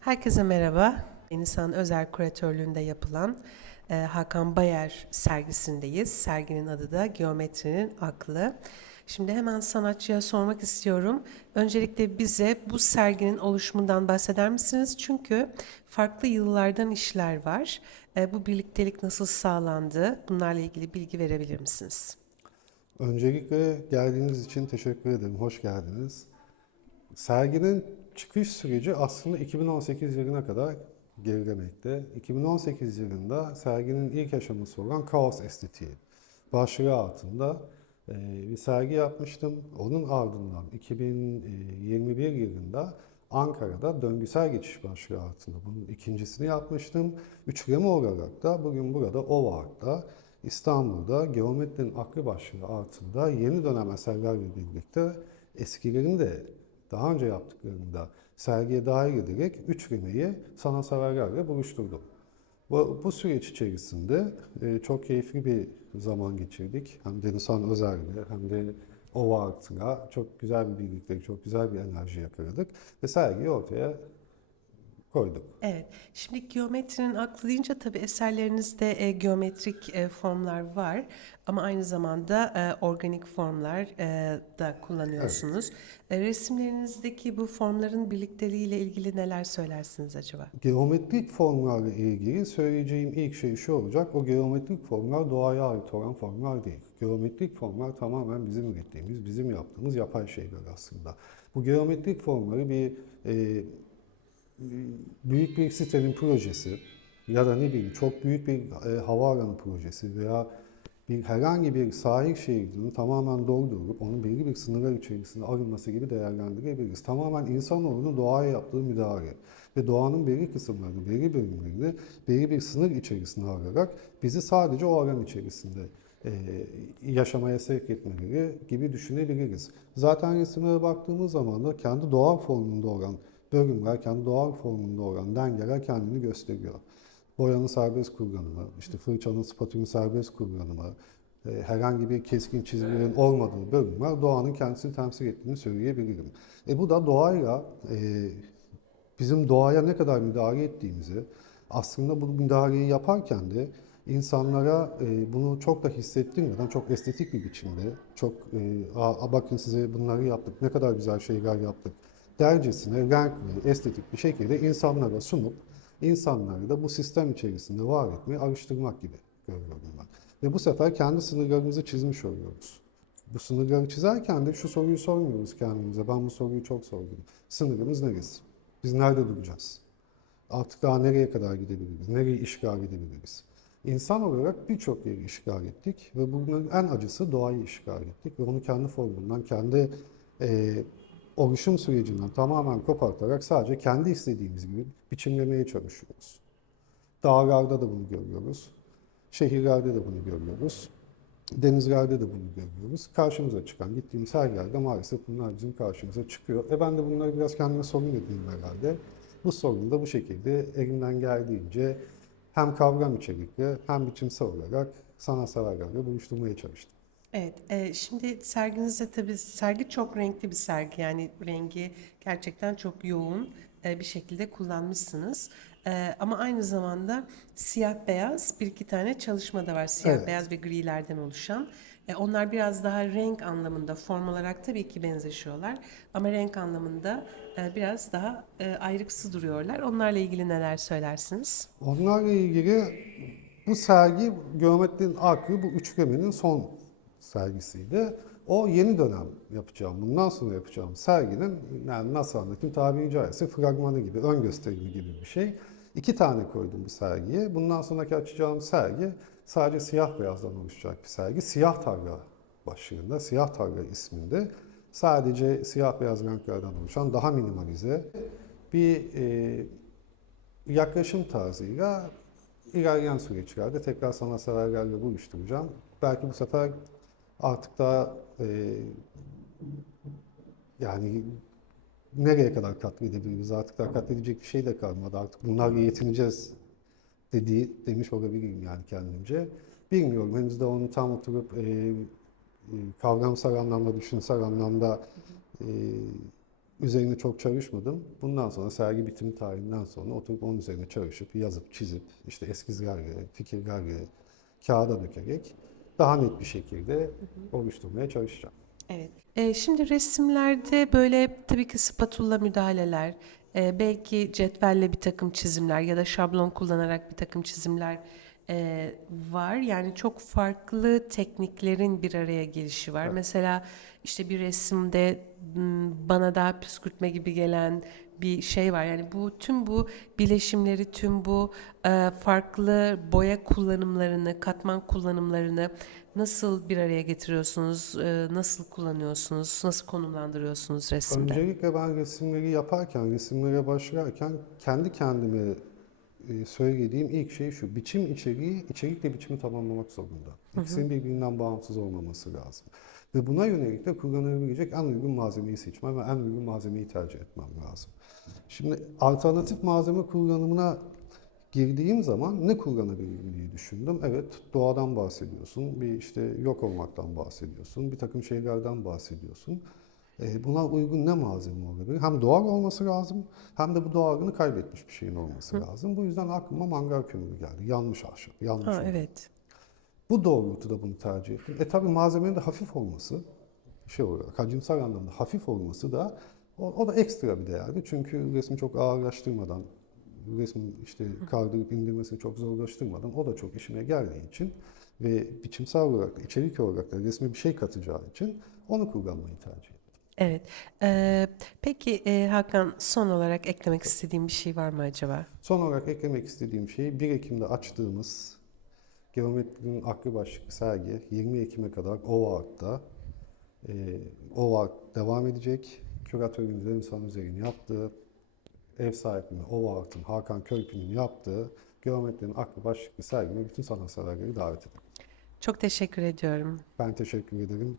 Herkese merhaba. İnsan Özel Küratörlüğünde yapılan e, Hakan Bayer sergisindeyiz. Serginin adı da Geometrinin Aklı. Şimdi hemen sanatçıya sormak istiyorum. Öncelikle bize bu serginin oluşumundan bahseder misiniz? Çünkü farklı yıllardan işler var. E, bu birliktelik nasıl sağlandı? Bunlarla ilgili bilgi verebilir misiniz? Öncelikle geldiğiniz için teşekkür ederim. Hoş geldiniz. Serginin çıkış süreci aslında 2018 yılına kadar gerilemekte. 2018 yılında serginin ilk aşaması olan kaos estetiği başlığı altında e, bir sergi yapmıştım. Onun ardından 2021 yılında Ankara'da döngüsel geçiş başlığı altında bunun ikincisini yapmıştım. Üçleme olarak da bugün burada OVAR'da İstanbul'da geometrinin aklı başlığı altında yeni dönem eserlerle birlikte eskilerini de daha önce yaptıklarını da sergiye dahil ederek üçlemeyi sanatseverlerle buluşturdum. Bu, bu süreç içerisinde e, çok keyifli bir zaman geçirdik. Hem Denizhan Özer'le hem de Ova Art'la çok güzel bir birliktelik, çok güzel bir enerji yakaladık ve sergiyi ortaya koyduk. Evet. Şimdi geometrinin aklı deyince tabii eserlerinizde e, geometrik e, formlar var ama aynı zamanda e, organik formlar e, da kullanıyorsunuz. E, resimlerinizdeki bu formların birlikteliğiyle ilgili neler söylersiniz acaba? Geometrik formlarla ilgili söyleyeceğim ilk şey şu olacak. O geometrik formlar doğaya ait olan formlar değil. Geometrik formlar tamamen bizim ürettiğimiz, bizim yaptığımız yapay şeyler aslında. Bu geometrik formları bir e, büyük bir sitenin projesi ya da ne bileyim çok büyük bir e, havaalanı projesi veya bir herhangi bir sahil şeridini tamamen doldurup onun belli bir sınırlar içerisinde arınması gibi değerlendirebiliriz. Tamamen insanoğlunun doğaya yaptığı müdahale ve doğanın belli kısımlarını, belli bölümlerini belli bir sınır içerisine alarak bizi sadece o alan içerisinde e, yaşamaya sevk etmeleri gibi düşünebiliriz. Zaten resimlere baktığımız zaman da kendi doğal formunda olan bölümler, kendi doğal formunda olan dengeler kendini gösteriyor. Boyanın serbest kullanımı, işte fırçanın, spatülün serbest kullanımı, e, herhangi bir keskin çizgilerin olmadığı bölümler doğanın kendisini temsil ettiğini söyleyebilirim. E bu da doğayla, e, bizim doğaya ne kadar müdahale ettiğimizi, aslında bu müdahaleyi yaparken de insanlara e, bunu çok da hissettirmeden, çok estetik bir biçimde, çok e, "Aa, bakın size bunları yaptık, ne kadar güzel şeyler yaptık dercesine renkli, estetik bir şekilde insanlara sunup insanları da bu sistem içerisinde var etmeye alıştırmak gibi görüyorum ben. Ve bu sefer kendi sınırlarımızı çizmiş oluyoruz. Bu sınırları çizerken de şu soruyu sormuyoruz kendimize. Ben bu soruyu çok sordum. Sınırımız neresi? Biz nerede duracağız? Artık daha nereye kadar gidebiliriz? Nereye işgal edebiliriz? İnsan olarak birçok yeri işgal ettik ve bunun en acısı doğayı işgal ettik ve onu kendi formundan, kendi e, oluşum sürecinden tamamen kopartarak sadece kendi istediğimiz gibi biçimlemeye çalışıyoruz. Dağlarda da bunu görüyoruz. Şehirlerde de bunu görüyoruz. Denizlerde de bunu görüyoruz. Karşımıza çıkan, gittiğimiz her yerde maalesef bunlar bizim karşımıza çıkıyor. E ben de bunları biraz kendime sorun edeyim herhalde. Bu sorunu da bu şekilde elimden geldiğince hem kavram içerikli hem biçimsel olarak sanatseverlerle buluşturmaya çalıştım. Evet, e, şimdi serginizde tabii sergi çok renkli bir sergi yani rengi gerçekten çok yoğun e, bir şekilde kullanmışsınız. E, ama aynı zamanda siyah beyaz bir iki tane çalışma da var siyah Evet. beyaz ve grilerden oluşan. E, onlar biraz daha renk anlamında form olarak tabii ki benzeşiyorlar ama renk anlamında e, biraz daha e, ayrıksı duruyorlar. Onlarla ilgili neler söylersiniz? Onlarla ilgili Bu sergi Geometrinin Aklı bu üçlemenin son sergisiydi. O yeni dönem yapacağım, bundan sonra yapacağım serginin yani anlatayım tabiri caizse fragmanı gibi, ön gösterimi gibi bir şey. İki tane koydum bu sergiye. Bundan sonraki açacağım sergi sadece siyah beyazdan oluşacak bir sergi. Siyah Tarla başlığında, Siyah Tarla isminde sadece siyah beyaz renklerden oluşan daha minimalize bir e, yaklaşım tarzıyla ilerleyen süreçlerde tekrar sanatseverlerle buluşturacağım. Belki bu sefer artık daha e, yani nereye kadar katledebiliriz? Artık daha katledecek bir şey de kalmadı. Artık bunlarla yetineceğiz dediği demiş olabilirim yani kendimce. Bilmiyorum. Henüz de onu tam oturup e, e, kavramsal anlamda, düşünsel anlamda e, üzerine çok çalışmadım. Bundan sonra sergi bitimi tarihinden sonra oturup onun üzerine çalışıp, yazıp, çizip, işte eskizlerle, fikirlerle, kağıda dökerek daha net bir şekilde oluşturmaya çalışacağım. Evet. Ee, şimdi resimlerde böyle tabii ki spatula müdahaleler, e, belki cetvelle bir takım çizimler ya da şablon kullanarak bir takım çizimler e, var. Yani çok farklı tekniklerin bir araya gelişi var. Evet. Mesela işte bir resimde bana daha püskürtme gibi gelen bir şey var. Yani bu tüm bu bileşimleri, tüm bu e, farklı boya kullanımlarını, katman kullanımlarını nasıl bir araya getiriyorsunuz? e, nasıl kullanıyorsunuz? Nasıl konumlandırıyorsunuz resimde? Öncelikle ben resimleri yaparken, resimlere başlarken kendi kendime e, söylediğim ilk şey şu. Biçim içeriği, içerikle biçimi tamamlamak zorunda. İkisinin birbirinden bağımsız olmaması lazım. Ve buna yönelik de kullanabilecek en uygun malzemeyi seçmem ve en uygun malzemeyi tercih etmem lazım. Şimdi alternatif malzeme kullanımına girdiğim zaman ne kullanabilirim diye düşündüm. Evet, doğadan bahsediyorsun, bir işte yok olmaktan bahsediyorsun, bir takım şeylerden bahsediyorsun. E, buna uygun ne malzeme olabilir? Hem doğal olması lazım, hem de bu doğalını kaybetmiş bir şeyin olması lazım. Bu yüzden aklıma mangal kömürü geldi. Yanmış ahşap, yanmış Ha, evet. Bu doğrultuda bunu tercih ettim. E tabi malzemenin de hafif olması, şey olarak hacimsel anlamda hafif olması da o, o da ekstra bir değerdi. Çünkü resmi çok ağırlaştırmadan, resmin işte kaldırıp indirmesini çok zorlaştırmadan o da çok işime geldiği için ve biçimsel olarak da, içerik olarak da resme bir şey katacağı için onu kullanmayı tercih ettim. Evet. Ee, peki e, Hakan son olarak eklemek istediğim bir şey var mı acaba? Son olarak eklemek istediğim şey 1 Ekim'de açtığımız Geometrinin Aklı başlıklı sergi 20 Ekim'e kadar OVART'ta e, OVART devam edecek. Küratörümüz insan Üzer'in yaptığı, ev sahipliğini OVART'ın Hakan Körpü'nün yaptığı Geometrinin Aklı başlıklı sergime bütün sanatseverleri davet ederim. Çok teşekkür ediyorum. Ben teşekkür ederim.